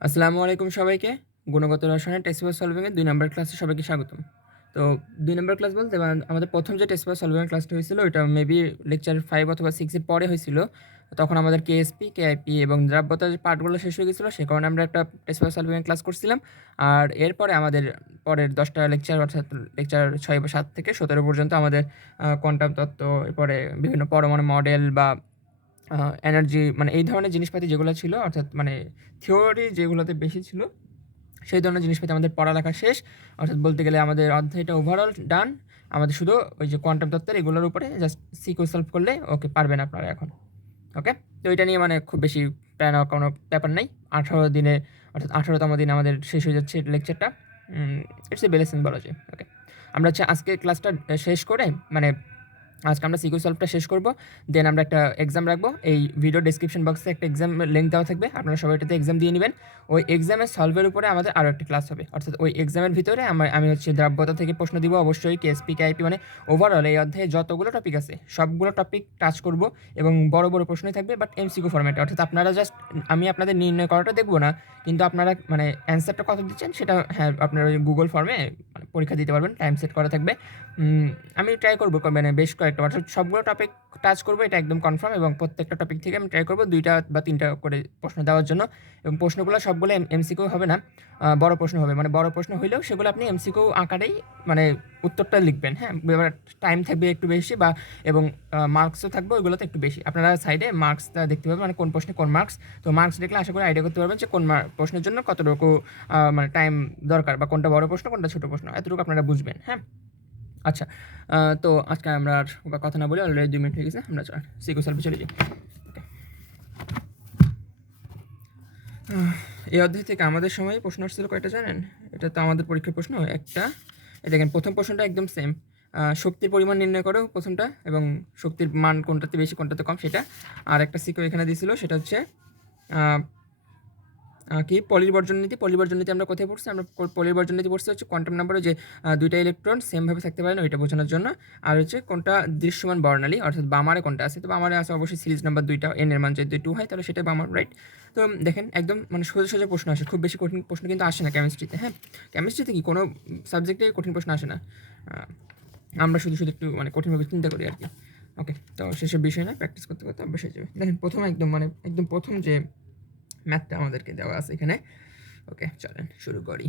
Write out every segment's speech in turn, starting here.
আসসালামু আলাইকুম সবাইকে। গুণগত রসায়নের টেস্ট পেপার সলভিংয়ের ২ নম্বর ক্লাসে সবাইকে স্বাগতম। তো ২ নম্বর ক্লাস বলতে আমাদের প্রথম যে টেস্ট পেপার সলভিংয়ের ক্লাসটা হয়েছিল ওইটা মেবি লেকচার 5 অথবা 6 এর পরে হয়েছিল। তখন আমাদের কেএসপি, কেআইপি এবং দ্রাব্যতার যে পার্টগুলো শেষ হয়ে গেছিলো, সে কারণে আমরা একটা টেস্ট পেপার সলভিংয়ের ক্লাস করছিলাম। আর এরপরে আমাদের পরের 10টা লেকচার, অর্থাৎ লেকচার 6 বা 7 থেকে 17 পর্যন্ত আমাদের কোয়ান্টাম তত্ত্ব, এরপরে বিভিন্ন পরমাণু মডেল বা এনার্জি, মানে এই ধরনের জিনিসপাতি যেগুলো ছিল, অর্থাৎ মানে থিওরি যেগুলোতে বেশি ছিল, সেই ধরনের জিনিসপাতি আমাদের পড়ালেখা শেষ। অর্থাৎ বলতে গেলে আমাদের অধ্যায়টা ওভারঅল ডান। আমাদের শুধু ওই যে কোয়ান্টাম তত্ত্বের এগুলোর উপরে জাস্ট সিকিউ সলভ করলে ওকে পারবেন আপনারা এখন। ওকে, তো এটা নিয়ে মানে খুব বেশি প্ল্যান হওয়ার কোনো ব্যাপার নেই। 18 দিনে, অর্থাৎ 18তম দিন আমাদের শেষ হয়ে যাচ্ছে লেকচারটা। ইটস এ বেলেসিং বলা যায়। ওকে, আমরা হচ্ছে আজকে ক্লাসটা শেষ করে, মানে আজকে আমরা সিকিউ সলভটা শেষ করব। দেন আমরা একটা এক্সাম রাখবো। এই ভিডিও ডেসক্রিপশন বক্সে একটা এক্সাম লিঙ্ক দেওয়া থাকবে, আপনারা সবাই এটাতে এক্সাম দিয়ে নেবেন। ওই এক্সামের সলভের উপরে আমাদের আরও একটা ক্লাস হবে, অর্থাৎ ওই এক্সামের ভিতরে আমি হচ্ছে দ্রাব্যতা থেকে প্রশ্ন দিব অবশ্যই, কেএসপি, কেআইপি, মানে ওভারঅল এই অধ্যায়ে যতগুলো টপিক আছে সবগুলো টপিক টাচ করব। এবং বড় বড় প্রশ্নই থাকবে, বাট এমসিকিউ ফরম্যাটে, অর্থাৎ আপনারা জাস্ট, আমি আপনাদের নির্ণয় করাটা দেখবো না, কিন্তু আপনারা মানে অ্যান্সারটা কত দিচ্ছেন সেটা, হ্যাঁ, আপনারা ওই গুগল ফর্মে মানে পরীক্ষা দিতে পারবেন, টাইম সেট করা থাকবে। আমি ট্রাই করবো মানে বেশ কয়েকটা, অর্থাৎ সবগুলো টপিক টাচ করবো, এটা একদম কনফার্ম। এবং প্রত্যেকটা টপিক থেকে আমি ট্রাই করবো 2টা বা 3টা করে প্রশ্ন দেওয়ার জন্য। এবং প্রশ্নগুলো সবগুলো এমসিকিউ হবে না, বড় প্রশ্ন হবে। মানে বড় প্রশ্ন হইলেও সেগুলো আপনি এমসিকিউ আকারেই মানে উত্তরটা লিখবেন। হ্যাঁ, এবার টাইম থাকবে একটু বেশি, বা এবং মার্কসও থাকবে ওইগুলোতে একটু বেশি। আপনারা সাইডে মার্কসটা দেখতে পাবেন, মানে কোন প্রশ্নে কোন মার্কস। তো মার্কস দেখলে আশা করি আইডিয়া করতে পারবেন যে কোন প্রশ্নের জন্য কতটুকু মানে টাইম দরকার, বা কোনটা বড় প্রশ্ন কোনটা ছোট প্রশ্ন, এতটুকু আপনারা বুঝবেন। হ্যাঁ, আচ্ছা। তো আজকে আমরা আর কথা না বলে, অলরেডি 2 মিনিট হয়ে গেছে, আমরা সিকিউ সলভে চলে যাই। ওকে, এই অধ্যায় থেকে আমাদের সময় প্রশ্ন আসছিল কয়টা জানেন? এটা তো আমাদের পরীক্ষার প্রশ্ন একটা। এই দেখেন, প্রথম প্রশ্নটা একদম সেম। শক্তির পরিমাণ নির্ণয় করো প্রথমটা, এবং শক্তির মান কোনটাতে বেশি কোনটাতে কম সেটা। আর একটা সিকিউ এখানে দিয়েছিল, সেটা হচ্ছে কি পলিবর্জন নীতি। পলিবর্জন নীতি আমরা কোথায় পড়ছি? আমরা পলিবর্জন নীতি পড়ছি হচ্ছে কোয়ান্টাম নাম্বারে যে 2টা ইলেকট্রন সেমভাবে থাকতে পারে না, ওইটা বোঝানোর জন্য। আর হচ্ছে কোনটা দৃশ্যমান বর্ণালী, অর্থাৎ বামারে কোনটা আছে। তো বামারে আছে অবশ্যই সিরিজ নাম্বার 2টা, এন এর মান যদি 2 হয় তাহলে সেটা বামার, রাইট? তো দেখেন, একদম মানে সোজা সোজা প্রশ্ন আসে, খুব বেশি কঠিন প্রশ্ন কিন্তু আসে না কেমিস্ট্রিতে। হ্যাঁ, কেমিস্ট্রিতে কি কোনো সাবজেক্টে কঠিন প্রশ্ন আসে না, আমরা শুধু শুধু একটু মানে কঠিনভাবে চিন্তা করি আর কি। ওকে, তো সেসব বিষয় না, প্র্যাকটিস করতে করতে অভ্যাস হয়ে যাবে। দেখেন, প্রথম একদম মানে একদম প্রথম যে ম্যাথটা আমাদেরকে দেওয়া আছে এখানে। ওকে, চলেন শুরু করি।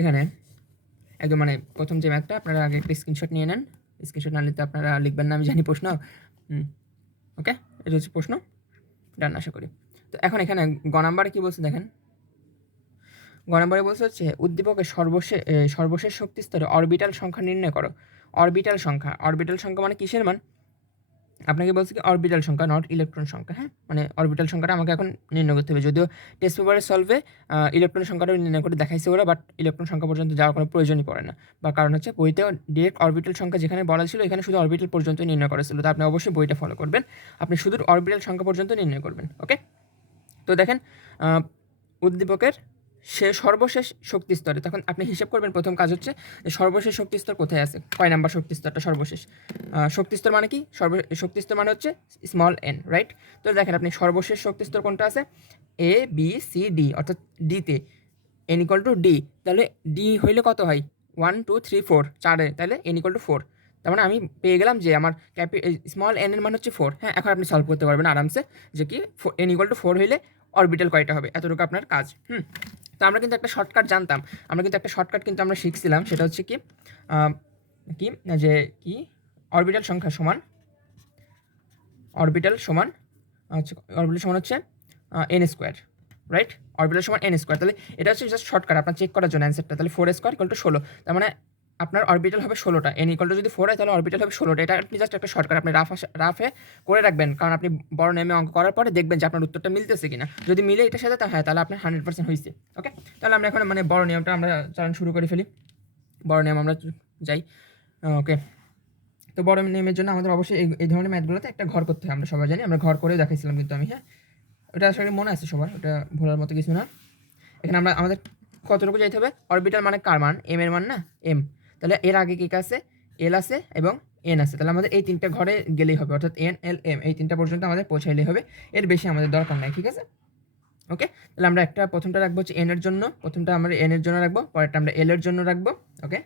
এখানে একদম মানে প্রথম যে ম্যাথটা, আপনারা আগে একটা স্ক্রিনশট নিয়ে নেন। স্ক্রিনশট না নিতে আপনারা লিখবেন না, আমি জানি প্রশ্ন। ওকে, এটা হচ্ছে প্রশ্ন, ডান আশা করি। তো এখন এখানে গ নাম্বারে কী বলছে দেখেন। গ নাম্বারে বলছে হচ্ছে উদ্দীপকের সর্বশেষ শক্তি স্তরে অরবিটাল সংখ্যা নির্ণয় করো। অরবিটাল সংখ্যা মানে কিসের মান? আপনাকে বলছি কি অরবিটাল সংখ্যা, নট ইলেকট্রন সংখ্যা। হ্যাঁ, মানে অরবিটাল সংখ্যাটা আমাকে এখন নির্ণয় করতে হবে। যদিও টেস্ট পেপারের সলভে ইলেকট্রন সংখ্যাটাও নির্ণয় করে দেখাইছে ওরা, বাট ইলেকট্রন সংখ্যা পর্যন্ত যাওয়ার কোনো প্রয়োজনই পড়ে না। বা কারণ হচ্ছে বইতেও ডিরেক্ট অরবিটাল সংখ্যা যেখানে বলা ছিল, এখানে শুধু অরবিটাল পর্যন্ত নির্ণয় করেছিল। তো আপনি অবশ্যই বইটা ফলো করবেন, আপনি শুধু অরবিটাল সংখ্যা পর্যন্ত নির্ণয় করবেন। ওকে, তো দেখেন উদ্দীপকের সর্বশেষ শক্তি স্তরে, তখন আপনি হিসাব করবেন। প্রথম কাজ হচ্ছে যে সর্বশেষ শক্তি স্তর কোথায় আছে, কয় নাম্বার শক্তি স্তরটা সর্বশেষ। শক্তি স্তর মানে কি? শক্তি স্তর মানে হচ্ছে স্মল এন, রাইট? তো দেখেন আপনি সর্বশেষ শক্তি স্তর কোনটা আছে, এ বি সি ডি, অর্থাৎ ডিতে এন ইকুয়াল টু ডি। তাহলে ডি হইলে কত হয়? 1 2 3 4, 4, তাহলে এন ইকুয়াল টু 4। তার মানে আমি পেয়ে গেলাম যে আমার স্মল এন এর মান হচ্ছে 4। হ্যাঁ, এখন আপনি সলভ করতে পারবেন আরামসে, যে কি এন ইকুয়াল টু 4 হইলে অরবিটাল কয়টা হবে, এতটুকু আপনার কাজ। তো আমরা কিন্তু একটা শর্টকাট জানতাম, আমরা শিখছিলাম, সেটা হচ্ছে কি কি যে কি অরবিটাল সংখ্যা সমান হচ্ছে এন স্কোয়ার, রাইট? অরবিটাল সমান এন স্কোয়ার। তাহলে এটা হচ্ছে জাস্ট শর্টকাট আপনার চেক করার জন্য অ্যান্সারটা। তাহলে 4 স্কোয়ার ইকুয়াল টু 16, তার মানে আপনার অরবিটাল হবে 16টা। এন ইকুয়াল টু যদি 4 হয় তাহলে অরবিটাল হবে 16টা। এটা আপনি জাস্ট একটা শর্টকাট আপনি রাফে করে রাখবেন, কারণ আপনি বড় নেমে অঙ্ক করার পরে দেখবেন যে আপনার উত্তরটা মিলতেছে কিনা। যদি মিলে এটার সাথে, হ্যাঁ, তাহলে আপনার 100% হয়েছে। ওকে, তাহলে আমরা এখন মানে বড় নিয়মটা আমরা চালান শুরু করে ফেলি। বড় নিয়ম আমরা যাই। ওকে, তো বড় নিয়মের জন্য আমাদের অবশ্যই এই ধরনের ম্যাথগুলোতে একটা ঘর করতে হয়, আমরা সবাই জানি, আমরা ঘর করে দেখাইছিলাম কিন্তু আমি। হ্যাঁ, ওটা আসলে মনে আছে সবার, ওটা ভোলার মতো কিছু না। এখানে আমাদের কতটুকু যাইতে হবে? অরবিটাল মানে কার মান? এম এর মান না, এম। তাহলে এর আগে কি আছে? এল আছে এবং এন আছে। তাহলে আমাদের এই 3টা ঘরে গেলেই হবে, অর্থাৎ এন এল এম এই 3টা পর্যন্ত আমাদের পৌঁছাইলেই হবে, এর বেশি আমাদের দরকার নাই। ঠিক আছে, ওকে, তাহলে আমরা একটা প্রথমটা রাখবো হচ্ছে এন এর জন্য, প্রথমটা আমরা এন এর জন্য রাখবো, পরেরটা আমরা এল এর জন্য রাখবো। ওকে,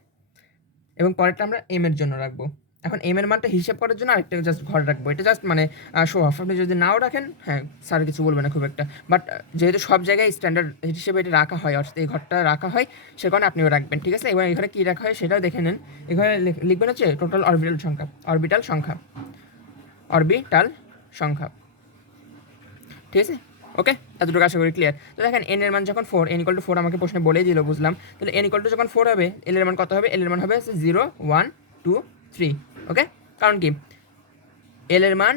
এবং পরেরটা আমরা এম এর জন্য রাখবো। এখন এম এর মানটা হিসাব করার জন্য আরেকটা জাস্ট ঘর রাখবো, এটা জাস্ট মানে শো অফ। আপনি যদি নাও রাখেন, হ্যাঁ স্যার কিছু বলবে না খুব একটা, বাট যেহেতু সব জায়গায় স্ট্যান্ডার্ড হিসেবে এটা রাখা হয়, অর্থাৎ এই ঘরটা রাখা হয়, সে কারণে আপনিও রাখবেন। ঠিক আছে, এবার এখানে কী রাখা হয় সেটাও দেখে নেন। এখানে লিখবেন হচ্ছে টোটাল অরবিটাল সংখ্যা, অরবিটাল সংখ্যা, অরবিটাল সংখ্যা। ঠিক আছে, ওকে, এতটুকু আশা করি ক্লিয়ার। তো দেখেন এন এর মান যখন 4, n = 4 আমাকে প্রশ্নে বলেই দিল, বুঝলাম। তাহলে n = যখন 4 হবে, এল এর মান কত হবে? এল এর মান হবে 0 1 2 3। ওকে, কারণ কি এল এর মান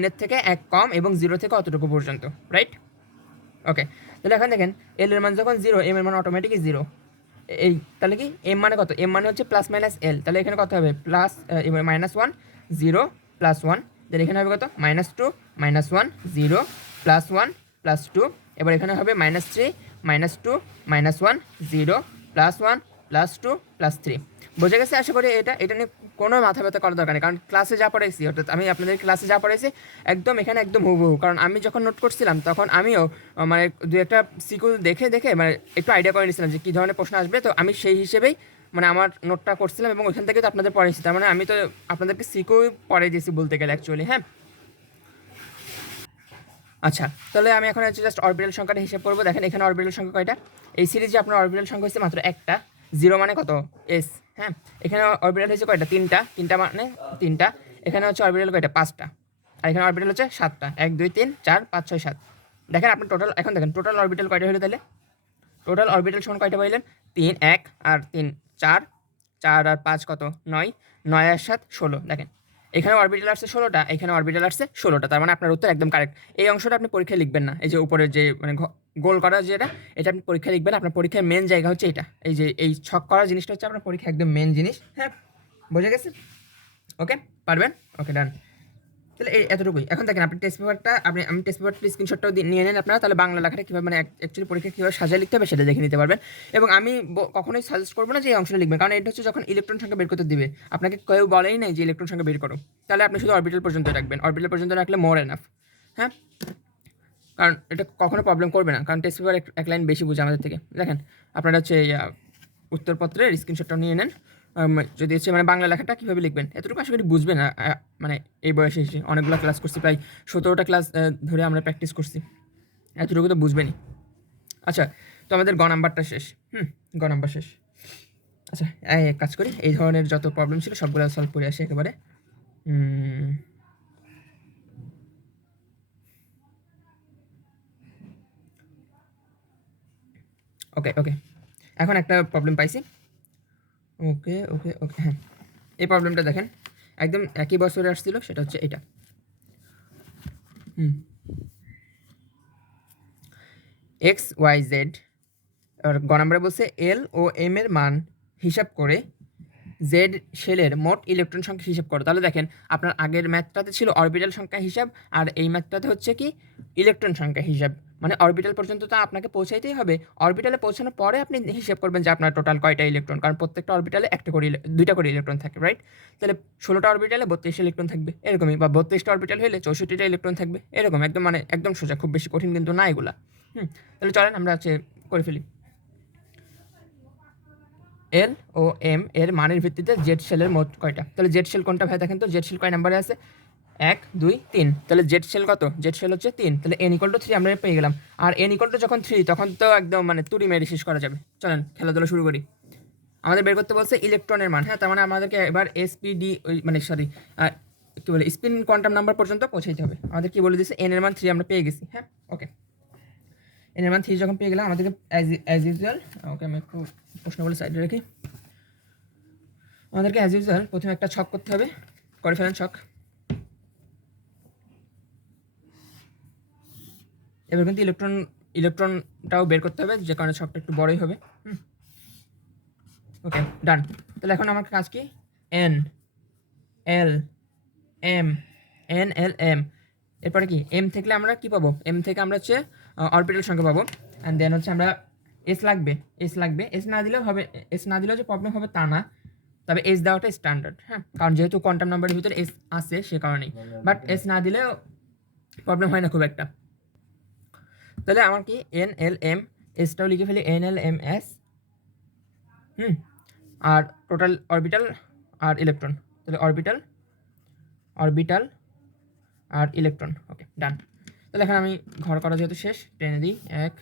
n এর থেকে 1 কম এবং 0 থেকে অতটুকু পর্যন্ত, রাইট? ওকে, তাহলে এখন দেখেন এল এর মান যখন 0, এম এর মান অটোমেটিকই 0। এই তাহলে কি এম মানে কত? এম মানে হচ্ছে প্লাস মাইনাস এল, তাহলে এখানে কত হবে? প্লাস -1 0 +1, দেন এখানে হবে কত? -2 -1 0 +1 +2, এবার এখানে হবে -3 -2 -1 0 +1 +2 +3। বোঝা গেছে আশা করি? এটা নিয়ে কোনো মাথা ব্যথা করার দরকার নেই, কারণ ক্লাসে যা পড়াইছি, অর্থাৎ আমি আপনাদের ক্লাসে যা পড়াইছি একদম এখানে একদম হুবহু। কারণ আমি যখন নোট করছিলাম তখন আমিও মানে দু একটা সিকুল দেখে দেখে মানে একটু আইডিয়া করে নিয়েছিলাম যে কী ধরনের প্রশ্ন আসবে, তো আমি সেই হিসেবেই মানে আমার নোটটা করছিলাম এবং ওইখান থেকে তো আপনাদের পড়াইছি। তার মানে আমি তো আপনাদেরকে সিকুল পড়াই দিয়েছি বলতে গেলে অ্যাকচুয়ালি। হ্যাঁ, আচ্ছা, তাহলে আমি এখন হচ্ছে জাস্ট অরবিটাল সংখ্যাটা হিসাব করবো। দেখেন এখানে অরবিটাল সংখ্যা কয়টা? এই সিরিজে আপনার অরবিটাল সংখ্যা হচ্ছে মাত্র একটা, 0 মানে কত? এস। হ্যাঁ, এখানে অরবিটাল হচ্ছে কয়টা? তিনটা মানে তিনটা। এখানে হচ্ছে অরবিটাল কয়টা? 5টা। আর এখানে অরবিটাল হচ্ছে 7টা, 1 2 3 4 5 6 7। দেখেন আপনি টোটাল, এখন দেখেন টোটাল অরবিটাল কয়টা হলো তাহলে? টোটাল অরবিটাল সমান কয়টা পাইলেন? 3 1 আর 3 4, 4 আর 5 কত? 9, 9 আর 7 16। দেখেন এখানে অরবিটাল আসছে 16টা, এখানে অরবিটাল আসছে 16টা, তার মানে আপনার উত্তর একদম কারেক্ট। এই অংশটা আপনি পরীক্ষায় লিখবেন না, এই যে উপরের যে মানে গোল করা যেটা, এটা আপনি পরীক্ষায় লিখবেন। আপনার পরীক্ষার মেন জায়গা হচ্ছে এটা, এই যে এই ছক করা জিনিসটা হচ্ছে আপনার পরীক্ষা একদম মেন জিনিস। হ্যাঁ, বোঝা গেছে? ওকে, পারবেন? ওকে, ডান। তাহলে এই এতটুকুই। এখন দেখেন আপনি টেস্ট পেপারটা আমি টেস্ট পেপারটা স্ক্রিনশটটাও নিয়ে নেন আপনারা, তাহলে বাংলা লেখাটা কীভাবে মানে অ্যাকচুয়ালি পরীক্ষা কীভাবে সাজিয়ে লিখতে হবে সেটা দেখে নিতে পারবেন। এবং আমি কখনোই সাজেস্ট করবো না যে এই অংশটা লিখবেন, কারণ এটা হচ্ছে যখন ইলেকট্রন সংখ্যা বের করতে দিবে, আপনাকে কেউ বলেই নাই যে ইলেকট্রন সংখ্যা বের করো, তাহলে আপনি শুধু অরবিটাল পর্যন্ত রাখবেন। অরবিটাল পর্যন্ত রাখলে মোর এনাফ। হ্যাঁ, কারণ এটা কখনো প্রবলেম করবে না, কারণ টেস্ট পেপার এক লাইন বেশি বুঝে আমাদের থেকে। দেখেন আপনারা হচ্ছে উত্তরপত্রের স্ক্রিনশটটা নিয়ে নেন। যদি হচ্ছে মানে বাংলা লেখাটা কীভাবে লিখবেন এতটুকু আশা করি বুঝবেন। মানে এই বয়সে এসে অনেকগুলো ক্লাস করছি, প্রায় 17টা ক্লাস ধরে আমরা প্র্যাকটিস করছি, এতটুকু তো বুঝবেনই। আচ্ছা, তো আমাদের গ নাম্বারটা শেষ। গ নাম্বার শেষ। আচ্ছা, এক কাজ করি, এই ধরনের যত প্রবলেম ছিল সবগুলো সলভ করে আসি একেবারে। ওকে ওকে, এখন একটা প্রবলেম পাইছি। ওকে ওকে ওকে, হ্যাঁ, এই প্রবলেমটা দেখেন একদম একই বছরে আসছিল, সেটা হচ্ছে এটা। এক্স ওয়াই জেড, আর গ নাম্বারে বলছে এল ও এম এর মান হিসাব করে জেড শেলের মোট ইলেকট্রন সংখ্যা হিসাব করো। তাহলে দেখেন আপনার আগের ম্যাথটাতে ছিল অরবিটাল সংখ্যা হিসাব, আর এই ম্যাথটাতে হচ্ছে কি ইলেকট্রন সংখ্যা হিসাব। মানে অরবিটাল পর্যন্ত তো আপনাকে পৌঁছাইতেই হবে, অরবিটালে পৌঁছানোর পরে আপনি হিসাব করবেন যে আপনার টোটাল কয়টা ইলেকট্রন, কারণ প্রত্যেকটা অরবিটালে একটা করে দুইটা করে ইলেকট্রন থাকে, রাইট? তাহলে 16টা অরবিটালে 32 ইলেকট্রন থাকবে এরকমই, বা 32টা অরবিটাল হলে 64টা ইলেকট্রন থাকবে এরকম, একদম মানে একদম সোজা, খুব বেশি কঠিন কিন্তু না এগুলা। তাহলে চলেন আমরা হচ্ছে করে ফেলি। এল ও এম এর মানের ভিত্তিতে জেড শেলের মোট কয়টা? তাহলে জেড শেল কোনটা ভাই দেখেন তো, জেড শেল কয় নাম্বারে আছে? 1 2 3। তাহলে জেড শেল কত? জেড শেল হচ্ছে 3। তাহলে n = 3 আমরা পেয়ে গেলাম। আর n = যখন 3 তখন তো একদম মানে তুড়ি মেরে শেষ করা যাবে। চলেন খেলাধুলা শুরু করি। আমাদের বের করতে বলছে ইলেকট্রনের মান। হ্যাঁ, তার মানে আমাদেরকে এবার এসপিডি মানে সরি কী বলে স্পিন কোয়ান্টাম নাম্বার পর্যন্ত পৌঁছাইতে হবে। আমাদের কি বলে দিয়েছে? n এর মান 3 আমরা পেয়ে গেছি। হ্যাঁ, ওকে, n এর মান 3 যখন পেয়ে গেলাম আমাদেরকে অ্যাজ ইউজুয়াল, ওকে আমি একটু প্রশ্নগুলো সাইডে রাখি। আমাদেরকে অ্যাজ ইউজুয়াল প্রথমে একটা ছক করতে হবে, করে ফেলেন ছক। এবার কিন্তু ইলেকট্রনটাও বের করতে হবে, যে কারণে ছকটা একটু বড়ই হবে। ওকে, ডান। তাহলে এখন আমার কাজ কি? N L M, N L M, এরপরে কি এম থেকে আমরা কি পাবো? এম থেকে আমরা হচ্ছে অরবিটাল সংখ্যা পাবো, অ্যান্ড দেন হচ্ছে আমরা এস লাগবে, এস না দিলেও হবে, এস না দিলেও যে প্রবলেম হবে তা না, তবে এস দেওয়াটা স্ট্যান্ডার্ড। হ্যাঁ, কারণ যেহেতু কোয়ান্টাম নাম্বারের ভিতরে এস আছে সে কারণেই, বাট এস না দিলেও প্রবলেম হয় না খুব একটা। তাহলে আমার কি NLM এসটাও লিখে ফেলি NLMS, আর টোটাল অরবিটাল আর ইলেকট্রন, তাহলে অরবিটাল আর ইলেকট্রন। ওকে, ডান। তাহলে এখন আমি ঘর করা যেহেতু শেষ, টেনে দিই 1।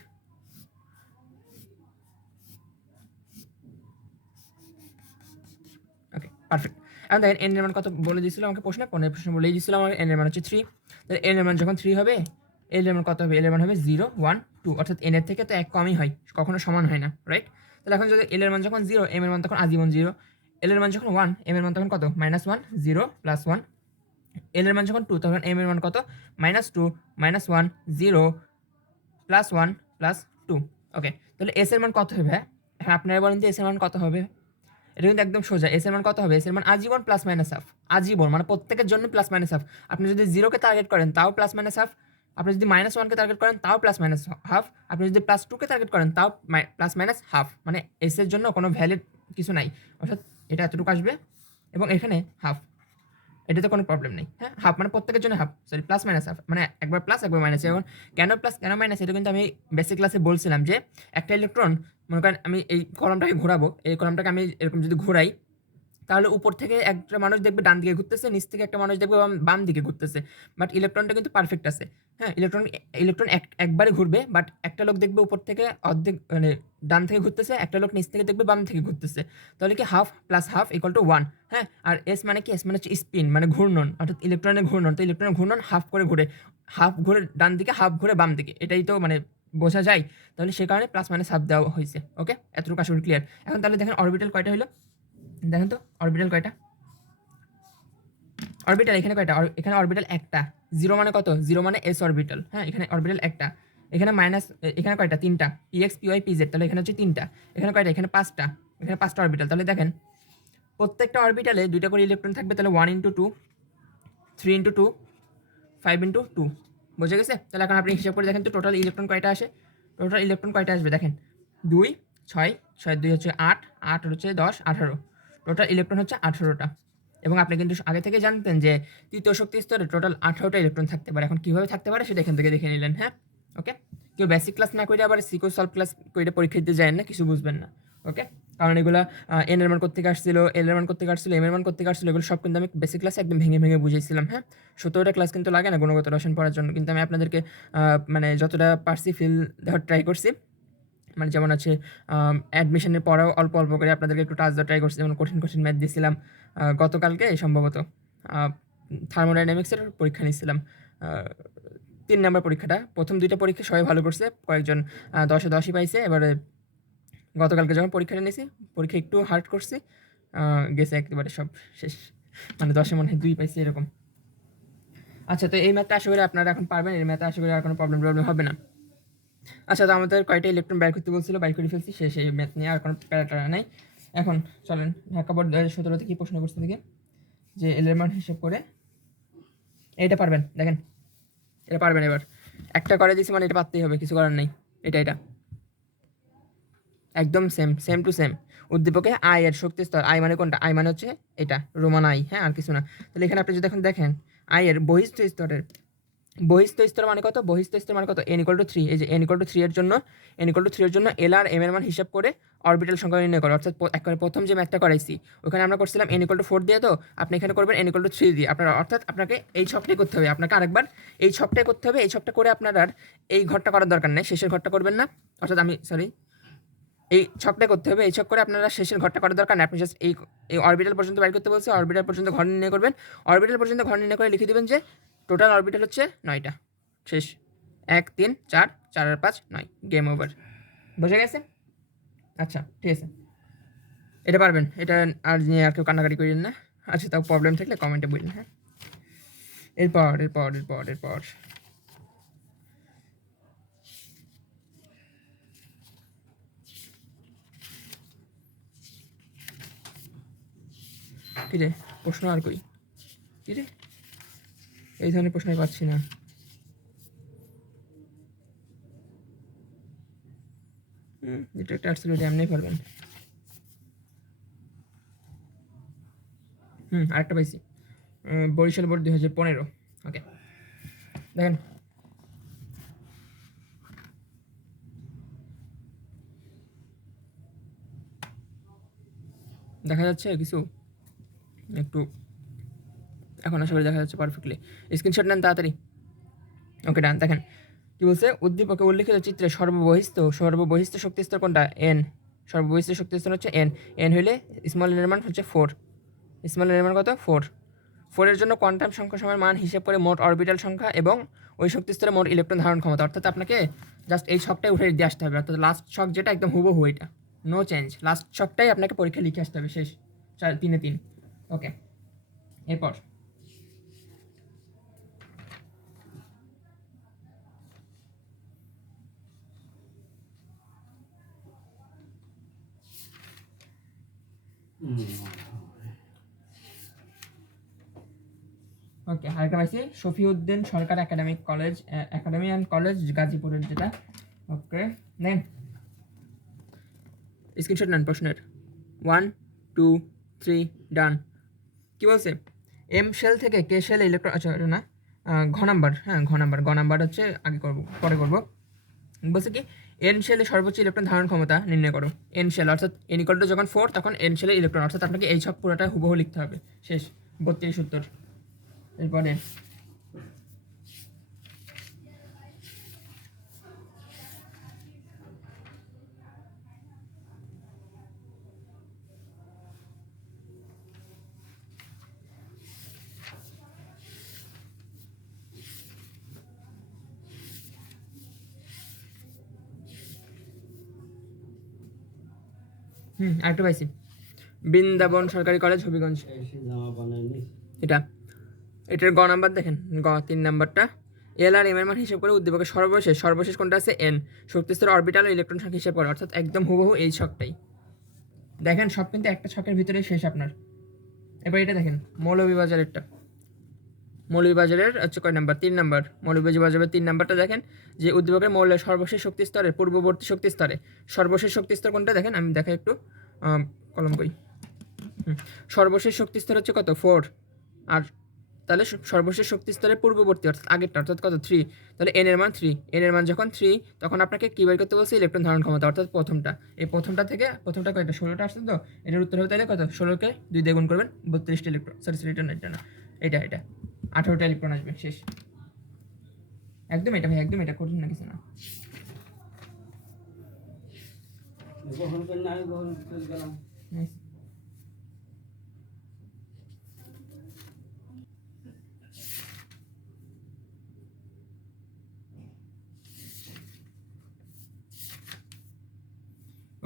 ওকে, পারফেক্ট। এখন দেখেন এন এর মান কত বলে দিয়েছিল আমাকে প্রশ্ন, কোন প্রশ্ন বলেই দিয়েছিল আমার এন এর মান হচ্ছে 3। তাহলে এন এর মান যখন 3 হবে, এল এর মান কত হবে? এল এর মান হবে 0 1 2, অর্থাৎ এন এর থেকে তো 1 কমই হয়, কখনো সমান হয় না, রাইট? তাহলে এখন যদি এল এর মান যখন 0, এম এর মান তখন আজীবন 0, এল এর মান যখন 1, এম এর মান তখন কত? -1 0 +1, এল এর মান যখন 2, তখন এম এর মান কত? -2 -1 0 +1 +2। ওকে, তাহলে এস এর মান কত হবে? হ্যাঁ, এখন আপনারা বলেন যে এস এর মান কত হবে? এটা কিন্তু একদম সোজা। এস এর মান কত হবে? এস এর মান আজীবন +-1/2। আজীবন মানে প্রত্যেকের জন্য +-1/2। আপনি যদি 0 কে টার্গেট করেন তাও +-1/2, আপনি যদি -1 কে টার্গেট করেন তাও +-1/2, আপনি যদি +2 কে টার্গেট করেন তাও +-1/2। মানে এস এর জন্য কোনো ভ্যালিড কিছু নাই, অর্থাৎ এটা এতটুকু আসবে এবং এখানে হাফ, এটাতে কোনো প্রবলেম নেই। হ্যাঁ, হাফ মানে প্রত্যেকের জন্য হাফ, সরি +-1/2, মানে একবার প্লাস একবার মাইনাস। এখন কেন প্লাস কেন মাইনাস এটা কিন্তু আমি বেসিক ক্লাসে বলছিলাম যে একটা ইলেকট্রন, মনে করেন আমি এই কলামটাকে ঘোরাবো, এই কলামটাকে আমি এরকম যদি ঘোরাই, তাহলে উপর থেকে একটা মানুষ দেখবে ডান দিকে ঘুরতেছে, নিচ থেকে একটা মানুষ দেখবে বাম দিকে ঘুরতেছে, বাট ইলেকট্রনটা কিন্তু পারফেক্ট আছে। হ্যাঁ, ইলেকট্রন একবারে ঘুরবে, বাট একটা লোক দেখবে উপর থেকে অর্ধেক মানে ডান থেকে ঘুরতেছে, একটা লোক নিচ থেকে দেখবে বাম থেকে ঘুরতেছে। তাহলে কি half plus half equal to 1। হ্যাঁ, আর এস মানে কি? এস মানে হচ্ছে স্পিন, মানে ঘূর্ণন, অর্থাৎ ইলেকট্রনের ঘূর্ণন। তো ইলেকট্রনের ঘূর্ণন হাফ করে ঘুরে, হাফ ঘুরে ডান দিকে, হাফ ঘুরে বাম দিকে, এটাই তো মানে বোঝা যায়। তাহলে সে কারণে প্লাস মাইনাস হাফ দেওয়া হয়েছে। ওকে, এতটুকু আসলে ক্লিয়ার। এখন তাহলে দেখেন অরবিটাল কয়টা হলো? দেখেন তো অরবিটাল কয়টা? অরবিটাল এখানে কয়টা? এখানে অরবিটাল একটা। 0 মানে কত? 0 মানে এস অরবিটাল। হ্যাঁ, এখানে অরবিটাল একটা। এখানে মাইনাস, এখানে কয়টা? 3টা। px py pz, তাহলে এখানে হচ্ছে 3টা। এখানে কয়টা? এখানে 5টা। এখানে 5টা অরবিটাল। তাহলে দেখেন প্রত্যেকটা অরবিটালে 2টা করে ইলেকট্রন থাকবে, তাহলে 1 × 2, 3 × 2, 5 × 2। বুঝে গেছে? তাহলে এখন আপনি হিসাব করে দেখেন তো টোটাল ইলেকট্রন কয়টা আসে? টোটাল ইলেকট্রন কয়টা আসবে দেখেন, 2 6 6 2 হচ্ছে 8, 8 হচ্ছে 10 18, টোটাল ইলেকট্রন হচ্ছে 18টা। এবং আপনি কিন্তু আগে থেকে জানতেন যে তৃতীয় শক্তি স্তরে টোটাল 18টা ইলেকট্রন থাকতে পারে। এখন কীভাবে থাকতে পারে সেটা এখান থেকে দেখে নিলেন। হ্যাঁ, ওকে। কেউ বেসিক ক্লাস না করে আবার সিকো সলভ ক্লাস করে পরীক্ষা দিতে যায় না, কিছু বুঝবেন না। ওকে, কারণ এগুলো এন এর মান কোত্থেকে আসছিল, এল এর মান কোত্থেকে আসছিল, এম এর মান কোত্থেকে আসছিল, এগুলো সব কিন্তু আমি বেসিক ক্লাসে একদম ভেঙে ভেঙে বুঝিয়েছিলাম। হ্যাঁ, 17টা ক্লাস কিন্তু লাগে না গুণগত রসায়ন পড়ার জন্য, কিন্তু আমি আপনাদেরকে মানে যতটা পারছি ফিল দেওয়ার ট্রাই করছি। মানে যেমন আছে অ্যাডমিশনের পরেও অল্প অল্প করে আপনাদেরকে একটু টাচ দেওয়ার ট্রাই করছি। যেমন কঠিন কঠিন ম্যাথ দিয়েছিলাম গতকালকে সম্ভবত, থার্মোডাইনামিক্সের পরীক্ষা নিয়েছিলাম 3 নম্বর পরীক্ষাটা। প্রথম 2টা পরীক্ষা সবাই ভালো করছে, কয়েকজন 10-এ 10ই পাইছে। এবারে গতকালকে যখন পরীক্ষাটা নিয়েছি, পরীক্ষা একটু হার্ড করছি, গেছে একেবারে সব শেষ, মানে 10-এ মনে হয় 2 পাইছি এরকম। আচ্ছা, তো এই ম্যাথটা আশা করি আপনারা এখন পারবেন, এই ম্যাথে আশা করি আর কোনো প্রবলেম হবে না। আচ্ছা, তো আমাদের কয়টা ইলেকট্রন বের করতে বলছিল, বাইর করে ফেলছি, শেষ এই ম্যাথ নিয়ে আর কোনো প্যারাটারা নাই। এখন চলেন ঢাকা বোর্ড 2017-তে কী প্রশ্ন করছে দেখে, যে এল এর মান হিসেব করে, এইটা পারবেন দেখেন, এটা পারবেন। এবার একটা করে দিয়েছি মানে এটা পারতেই হবে, কিছু করার নেই। এটা একদম সেম টু সেম। উদ্দীপকে আই এর শক্তি স্তর, আই মানে কোনটা? আই মানে হচ্ছে এটা রোমান আই। হ্যাঁ, আর কিছু না। তাহলে এখানে আপনি যদি এখন দেখেন আই এর বহিস্থ স্তর মানে কত? বহিস্থ স্তর মানে কত? n = 3। এই যে n = 3 এর জন্য, এল আর এম এর মান হিসাব করে অরবিটাল সংখ্যা নির্ণয় করো। অর্থাৎ একবারে প্রথম যে ম্যাথটা করাইছি ওখানে আমরা করছিলাম n = 4 দিয়ে, তো আপনি এখানে করবেন n = 3 দিয়ে। আপনার অর্থাৎ আপনাকে এই ছকটাই করতে হবে, আপনাকে আরেকবার এই ছকটাই করতে হবে। এই ছকটা করে আপনার আর এই ঘরটা করার দরকার নেই, শেষের ঘরটা করবেন না। অর্থাৎ এই ছকটা করতে হবে, এই ছক করে আপনারা শেষের ঘরটা করার দরকার নেই। আপনি জাস্ট এই অরবিটাল পর্যন্ত বাইর করতে বলছে, অরবিটাল পর্যন্ত ঘর নির্ণয় করবেন। অরবিটাল পর্যন্ত ঘর নির্ণয় করে লিখে দেবেন যে টোটাল অরবিটাল হচ্ছে 9টা। শেষ, 1 3 4 4 আর 5 9, গেম ওভার। বোঝা গেছে? আচ্ছা, ঠিক আছে, এটা পারবেন। এটা আর নিয়ে আর কেউ কান্নাকাটি করেন না। আচ্ছা, তাও প্রবলেম থাকলে কমেন্টে বলুন। হ্যাঁ, এরপর কিরে প্রশ্ন আর কই? কিরে এই ধরনের প্রশ্ন আমি পাচ্ছি না। এটা একটা অ্যাবসলিউটলি এমনি পারবেন। আরেকটা পাইছি, বরিশাল বোর্ড 2015। ওকে, দেখেন দেখা যাচ্ছে কিছু? একটু এখন আশা করি দেখা যাচ্ছে পারফেক্টলি। স্ক্রিনশট নেন তাড়াতাড়ি। ওকে ডান। দেখেন কি বলছে, উদ্দীপকে উল্লিখিত চিত্রে সর্ববহিস্থ শক্তিস্তর কোনটা? এন। সর্ববহিস্থ শক্তিস্তর হচ্ছে এন। এন হইলে স্মল এন এর মান হচ্ছে 4। স্মল এন এর মান কত? 4। 4 এর জন্য কোয়ান্টাম সংখ্যা সময়ের মান হিসেব করে মোট অরবিটাল সংখ্যা এবং ওই শক্তিস্তরে মোট ইলেকট্রন ধারণ ক্ষমতা। অর্থাৎ আপনাকে জাস্ট এই ছকটাই উঠে দিয়ে আসতে হবে, অর্থাৎ লাস্ট ছক যেটা একদম হুবহু এটা, নো চেঞ্জ। লাস্ট ছকটাই আপনাকে পরীক্ষা লিখে আসতে হবে, শেষ। 3-এ 3। ওকে, এরপর ওকে, আরেকটা পাইছি, শফিউদ্দিন সরকার একাডেমি অ্যান্ড কলেজ গাজীপুরের যেটা। ওকে নেন, স্ক্রিনশট নেন প্রশ্নের। 1 2 3 ডান। কি বলছে? এম শেল থেকে কে শেল ইলেকট্রন, আচ্ছা এটা না, ঘ নাম্বার। হ্যাঁ ঘ নাম্বার হচ্ছে আগে করবো, পরে করবো। বলছে কি, এন শেলে সর্বোচ্চ ইলেকট্রন ধারণ ক্ষমতা নির্ণয় করো। এন শেল অর্থাৎ এন ইকুয়াল টু যখন 4 তখন এন শেলের ইলেকট্রন, অর্থাৎ আপনাকে এই ছক পুরোটা হুবহু লিখতে হবে, শেষ। 32 উত্তর। এরপরে আরেকটা পাইছি, বৃন্দাবন সরকারি কলেজ হবিগঞ্জ। এটা, এটার গ নাম্বার দেখেন, 3 নাম্বারটা। এল আর এম এর মান হিসাব করে উদ্দীপকের সর্বশেষ কোনটা আছে? এন। শক্তিস্তর অরবিটাল ও ইলেকট্রন সংখ্যা হিসাব করে, অর্থাৎ একদম হুবহু এই ছকটাই। দেখেন সব কিন্তু একটা ছকের ভিতরে শেষ আপনার। এবার এটা দেখেন মৌলভীবাজারেরটা। মৌলভীবাজারের হচ্ছে কয় নাম্বার? 3 নাম্বার। মৌলভীবাজারের 3 নাম্বারটা দেখেন, যে উদ্দীপকের মৌলের সর্বশেষ শক্তি স্তরের পূর্ববর্তী শক্তি স্তরে সর্বশেষ শক্তি স্তর কোনটা দেখেন, আমি দেখাই একটু, কলম কই। সর্বশেষ শক্তি স্তর হচ্ছে কত? 4। আর তাহলে সর্বশেষ শক্তি স্তরের পূর্ববর্তী অর্থাৎ আগেরটা, অর্থাৎ কত? 3। তাহলে এন এর মান 3। এন এর মান যখন 3 তখন আপনাকে কী বের করতে বলছে? ইলেকট্রন ধারণ ক্ষমতা, অর্থাৎ প্রথমটা। এই প্রথমটা কয়টা? 16টা আসছে তো, এটার উত্তর হবে তাহলে কত? 16কে 2 দিয়ে গুণ করবেন, 32টা ইলেকট্রন। সরি এটা না, এটা 18টা ইলেকট্রন আসবে, শেষ। একদম এটা ভাই, একদম এটা, কঠিন না কিছু না। Nice.